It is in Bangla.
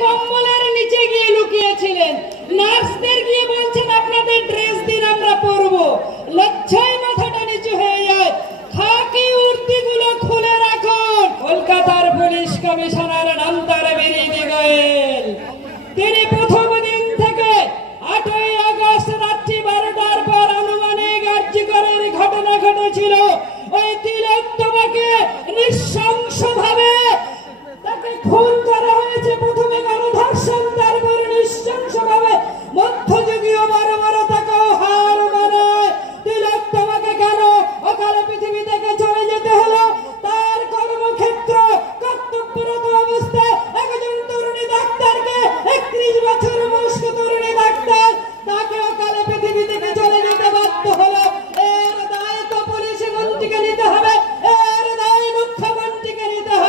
কম্বলের নিচে গিয়ে লুকিয়েছিলেন। নার্সদের গিয়ে বলছেন আপনাদের ড্রেস দিন আমরা পরবো। লজ্জায় মাথাটা নিচু হয়ে যায়। খাকি উর্দিগুলো খুলে রাখুন। কলকাতার পুলিশ কমিশনার